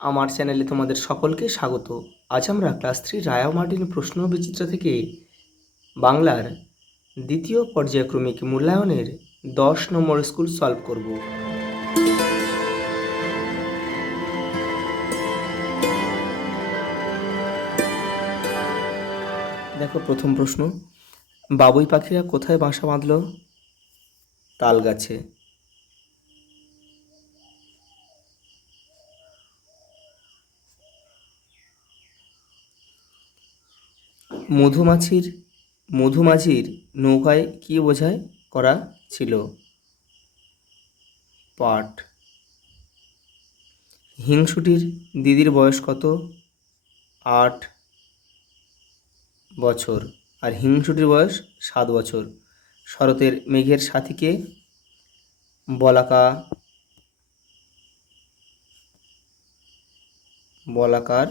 আমার চ্যানেলে তোমাদের সকলকে স্বাগত। আজ আমরা ক্লাস 3 রায়া মার্টিন প্রশ্ন বিচিত্রা থেকে বাংলার দ্বিতীয় পর্যায়ক্রমিক মূল্যায়নের 10 নম্বর স্কুল সলভ করব। দেখো প্রথম প্রশ্ন, বাবুই পাখিরা কোথায় বাসা বাঁধল? তাল গাছে। মধুমাছির নৌকায় কি বোঝাই করা ছিল? পাট। হিংসুটির দিদির বয়স কত? 8 বছর। আর হিংসুটির বয়স 7 বছর। শরতের মেঘের সাথীকে? বলাকার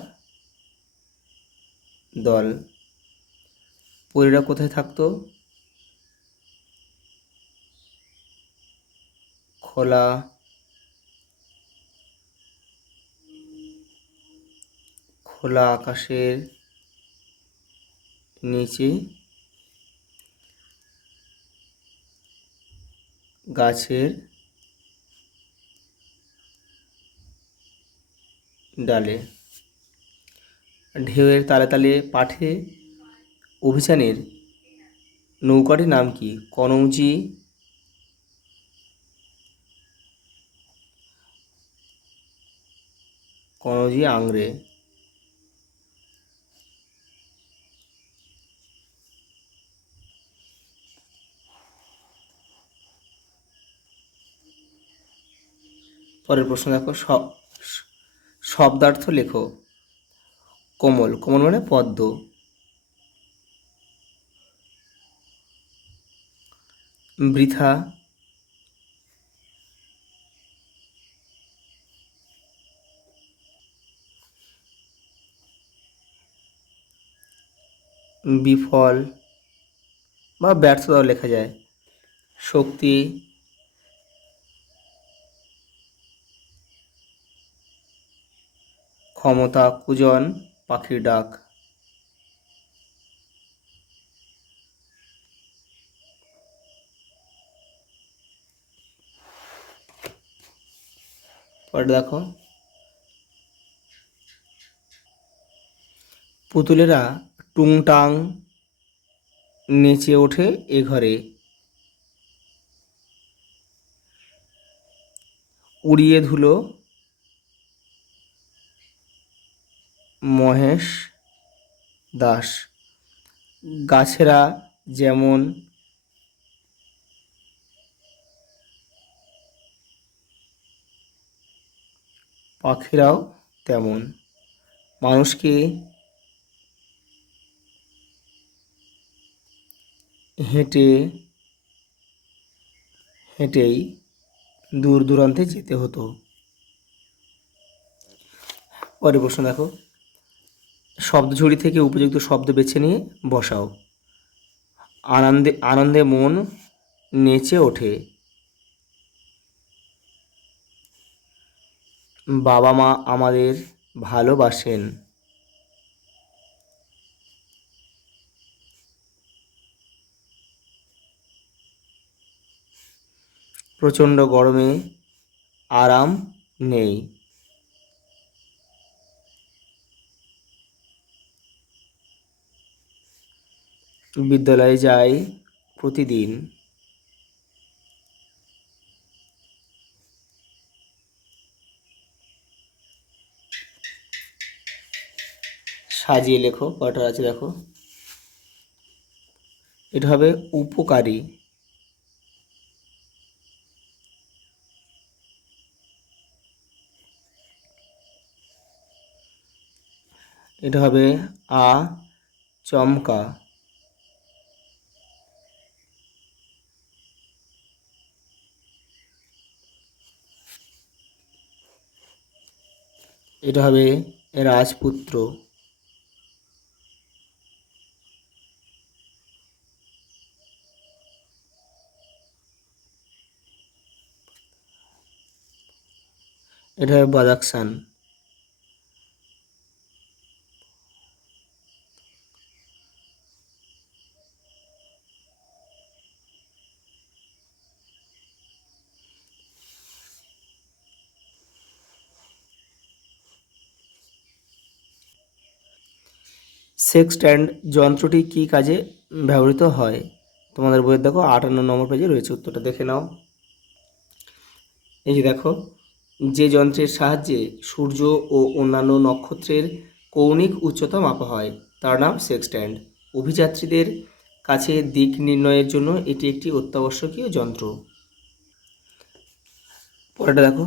দল। পরীরা কোথায় থাকতো? খোলা আকাশের নিচে, গাছের ডালে। ঢেউয়ের তালে তালে পাঠে অভিযানের নৌকাটির নাম কি? কনৌজি, আংড়ে। পরের প্রশ্ন দেখো, শব্দার্থ লেখো। কোমল মানে পদ্ম। বৃথা, বিফল বা ব্যর্থতাও লেখা যায়। শক্তি, ক্ষমতা, কুজন, পাখির ডাক। পরে দেখো, পুতুলেরা টুংটাং নেচে ওঠে এ ঘরে। উড়িয়ে ধুলো, মহেশ দাস। গাছেরা যেমন পাখিরাও তেমন। মানুষকে হেঁটেই দূর দূরান্তে যেতে হতো। পরের প্রশ্ন দেখো, শব্দঝুড়ি থেকে উপযুক্ত শব্দ বেছে নিয়ে বসাও। আনন্দে মন নেচে ওঠে। বাবা মা আমাদের ভালোবাসেন। প্রচণ্ড গরমে আরাম নেই। বিদ্যালয়ে যাই প্রতিদিন। সাজিয়ে লেখো, কয়টা আছে দেখো। এটা হবে উপকারী। এটা হবে চমকা। এটা হবে রাজপুত্র। এটা হবে বাদাকসান। সেক্সট্যান্ড যন্ত্রটি কী কাজে ব্যবহৃত হয়? তোমাদের বইয়ের দেখো 58 নম্বর পেজে রয়েছে, উত্তরটা দেখে নাও। এই যে দেখো, যে যন্ত্রের সাহায্যে সূর্য ও অন্যান্য নক্ষত্রের কৌণিক উচ্চতা মাপা হয় তার নাম সেক্সট্যান্ড। অভিযাত্রীদের কাছে দিক নির্ণয়ের জন্য এটি একটি অত্যাবশ্যকীয় যন্ত্র। পরেরটা দেখো,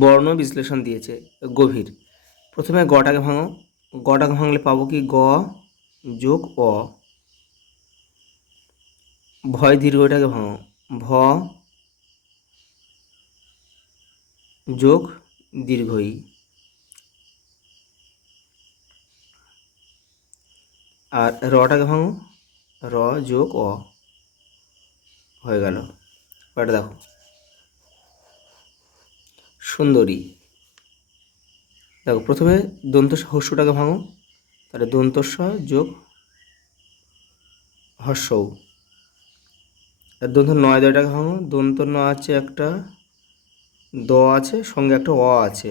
বর্ণ বিশ্লেষণ দিয়েছে গভীর। প্রথমে গটাকে ভাঙো, গটাকে ভাঙলে পাবো কি গ যোগ অ। ভয় দীর্ঘটাকে ভাঙো, ভ যোগ দীর্ঘই। আর রটাকে ভাঙো, র যোগ অ, হয়ে গেল। এটা দেখো, সুন্দরী। দেখো প্রথমে দন্ত হস্যটাকে ভাঙো, তাহলে দন্তস্ব যোগ হস্যও। আর দন্ত নয় দয়টাকে ভাঙো, দন্ত ন আছে একটা, দ আছে, সঙ্গে একটা অ আছে।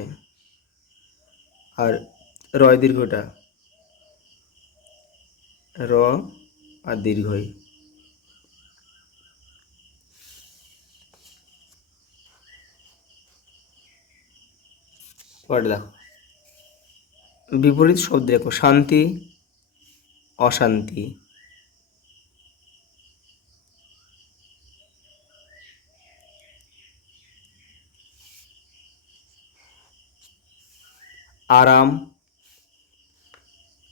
আর রয় দীর্ঘটা, র আর দীর্ঘই। পরে দেখো, বিপরীত শব্দ দেখো, শান্তি অশান্তি। আরাম,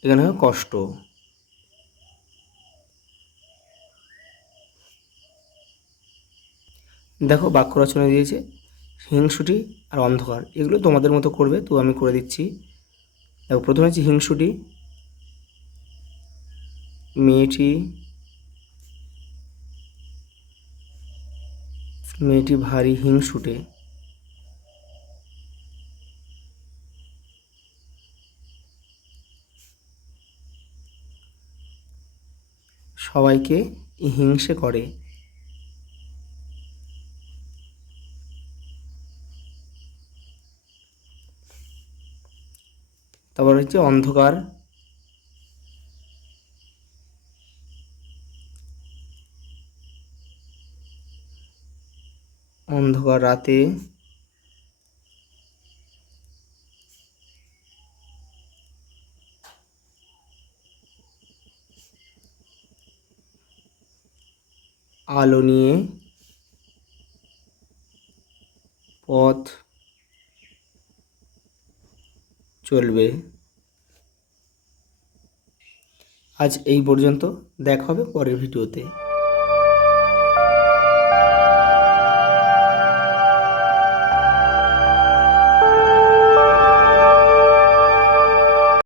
এখানে হয় কষ্ট। দেখো বাক্য রচনা দিয়েছে, হিংসুটি আর অন্ধকার, এগুলো তোমাদের মতো করবে, তো আমি করে দিচ্ছি। দেখো প্রথমে আছে হিংসুটি, মেয়েটি মেয়েটি ভারী হিংসুটে। সবাইকে হিংসে করে। তারপর হচ্ছে অন্ধকার, অন্ধকার রাতে আলো নিয়ে পথ চলবে। আজ এই পর্যন্ত, দেখা হবে পরের ভিডিওতে।